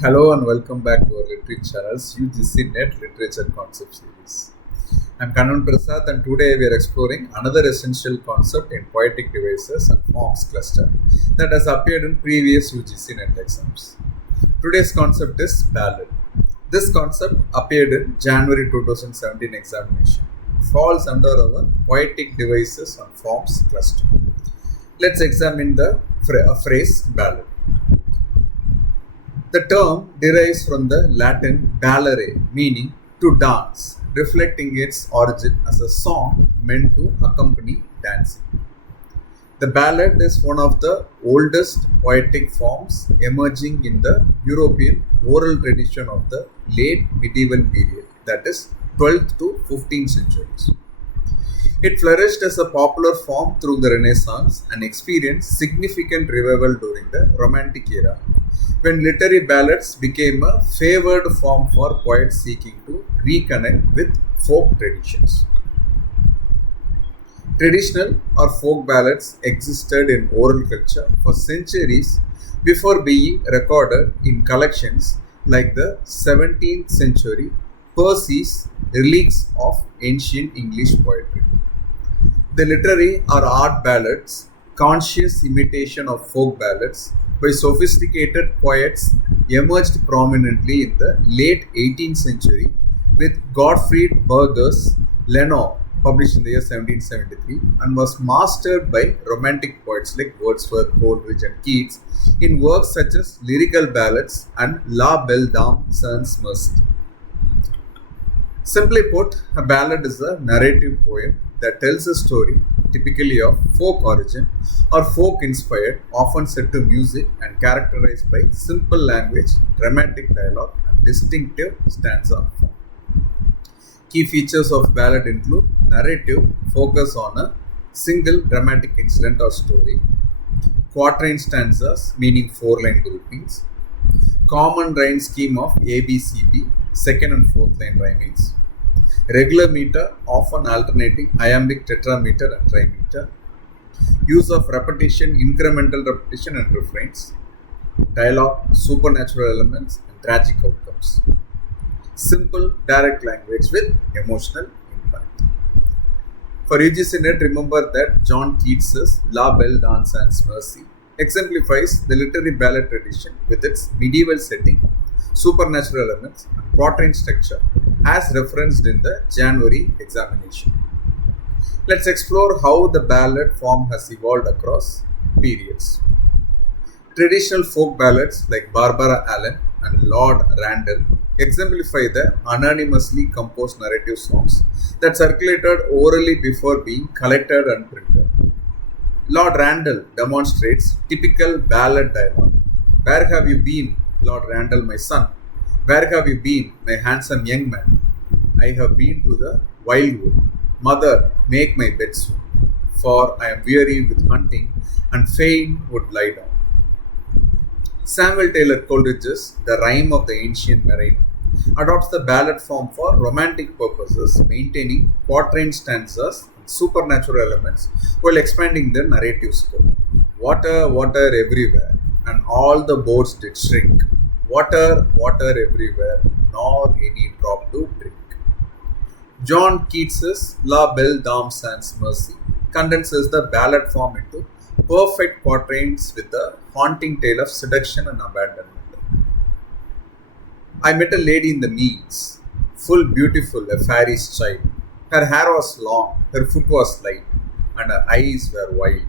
Hello and welcome back to our literature channel's UGC NET Literature Concept Series. I'm Kanan Prasad and today we are exploring another essential concept in poetic devices and forms cluster that has appeared in previous UGC NET exams. Today's concept is ballad. This concept appeared in January 2017 examination. It falls under our poetic devices and forms cluster. Let's examine the phrase ballad. The term derives from the Latin ballare, meaning to dance, reflecting its origin as a song meant to accompany dancing. The ballad is one of the oldest poetic forms emerging in the European oral tradition of the late medieval period, that is 12th to 15th centuries. It flourished as a popular form through the Renaissance and experienced significant revival during the Romantic era, when literary ballads became a favored form for poets seeking to reconnect with folk traditions. Traditional or folk ballads existed in oral culture for centuries before being recorded in collections like the 17th century Percy's Relics of Ancient English Poetry. The literary or art ballads, conscious imitation of folk ballads by sophisticated poets, emerged prominently in the late 18th century with Gottfried Berger's Lenore, published in the year 1773, and was mastered by Romantic poets like Wordsworth, Coleridge, and Keats in works such as Lyrical Ballads and La Belle Dame sans Merci. Simply put, a ballad is a narrative poem that tells a story, typically of folk origin or folk inspired, often set to music and characterized by simple language, dramatic dialogue, and distinctive stanza form. Key features of ballad include narrative, focus on a single dramatic incident or story, quatrain stanzas, meaning four-line groupings, common rhyme scheme of ABCB, second and fourth line rhymings, regular meter, often alternating iambic tetrameter and trimeter, use of repetition, incremental repetition and refrains, dialogue, supernatural elements, and tragic outcomes. Simple, direct language with emotional impact. For UGC NET, remember that John Keats's La Belle Dame sans Merci exemplifies the literary ballad tradition with its medieval setting, supernatural elements, and quatrain structure as referenced in the January examination. Let's explore how the ballad form has evolved across periods. Traditional folk ballads like Barbara Allen and Lord Randall exemplify the anonymously composed narrative songs that circulated orally before being collected and printed. Lord Randall demonstrates typical ballad dialogue. Where have you been, Lord Randall, my son? Where have you been, my handsome young man? I have been to the wildwood. Mother, make my bed soon, for I am weary with hunting and fain would lie down. Samuel Taylor Coleridge's The Rime of the Ancient Mariner adopts the ballad form for romantic purposes, maintaining quatrain stanzas and supernatural elements while expanding the narrative scope. Water, water everywhere, and all the boats did shrink. Water, water everywhere, nor any drop to drink. John Keats's La Belle Dame sans Merci condenses the ballad form into perfect quatrains with a haunting tale of seduction and abandonment. I met a lady in the meads, full beautiful, a fairie's child. Her hair was long, her foot was light, and her eyes were wild.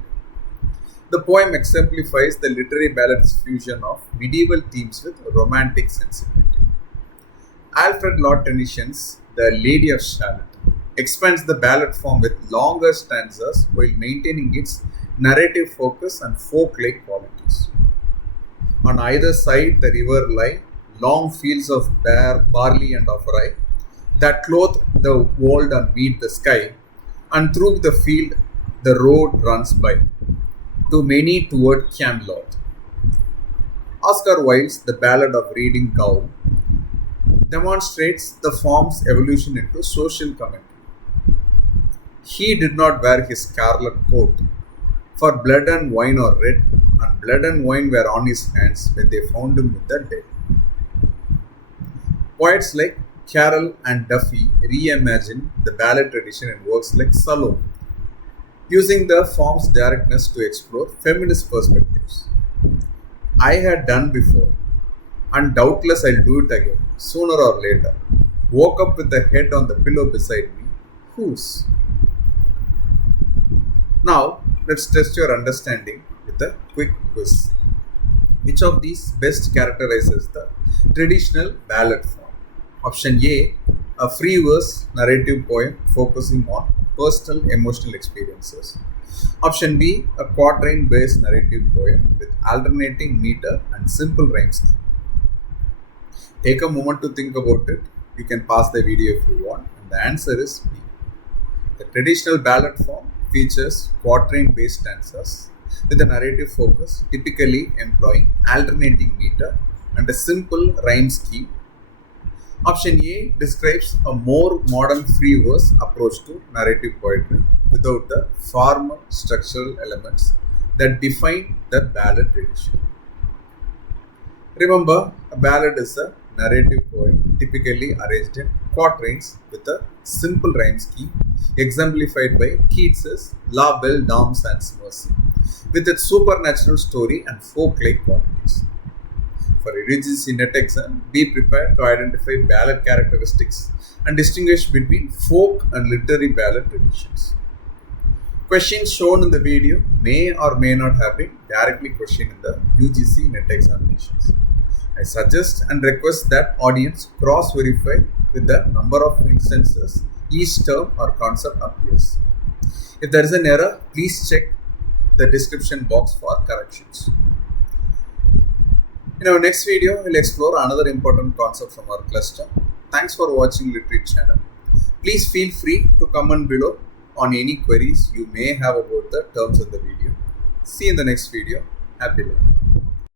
The poem exemplifies the literary ballad's fusion of medieval themes with romantic sensibility. Alfred Lord Tennyson's The Lady of Shalott expands the ballad form with longer stanzas while maintaining its narrative focus and folk-like qualities. On either side the river lie long fields of bare barley and of rye that clothe the wold and meet the sky, and through the field the road runs by, to many toward Camelot. Oscar Wilde's The Ballad of Reading Gaol demonstrates the form's evolution into social commentary. He did not wear his scarlet coat, for blood and wine are red, and blood and wine were on his hands when they found him with the dead. Poets like Carroll and Duffy reimagined the ballad tradition in works like Salome, using the form's directness to explore feminist perspectives. I had done before, and doubtless I'll do it again, sooner or later. Woke up with the head on the pillow beside me. Whose? Now, let's test your understanding with a quick quiz. Which of these best characterizes the traditional ballad form? Option A, a free verse narrative poem focusing on personal emotional experiences. Option B, a quatrain based narrative poem with alternating meter and simple rhyme scheme. Take a moment to think about it. You can pause the video if you want, and the answer is B. The traditional ballad form features quatrain based stanzas with a narrative focus, typically employing alternating meter and a simple rhyme scheme. Option A describes a more modern free verse approach to narrative poetry without the formal structural elements that define the ballad tradition. Remember, a ballad is a narrative poem typically arranged in quatrains with a simple rhyme scheme, exemplified by Keats's La Belle Dame Sans Mercy, with its supernatural story and folk-like qualities. For UGC NET exam, be prepared to identify ballad characteristics and distinguish between folk and literary ballad traditions. Questions shown in the video may or may not have been directly questioned in the UGC NET examinations. I suggest and request that audience cross-verify with the number of instances each term or concept appears. If there is an error, please check the description box for corrections. In our next video, we'll explore another important concept from our cluster. Thanks for watching Literary channel. Please feel free to comment below on any queries you may have about the terms of the video. See you in the next video. Happy learning.